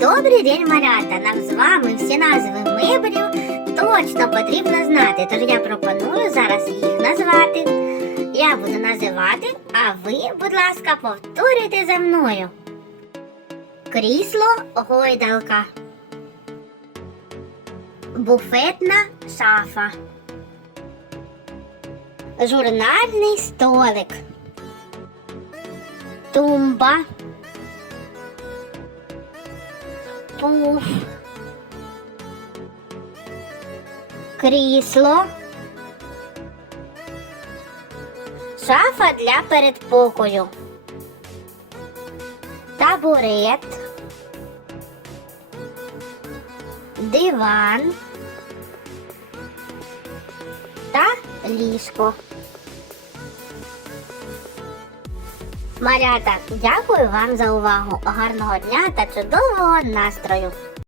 Добрий день, малята! Нам з вами всі назви меблів точно потрібно знати. Тож я пропоную зараз їх назвати. Я буду називати, а ви, будь ласка, повторюйте за мною. Крісло гойдалка. Буфетна шафа. Журнальний столик. Тумба. Пуф. Крісло. Шафа для передпокою. Табурет. Диван. Та ліжко. Малята, дякую вам за увагу. Гарного дня та чудового настрою!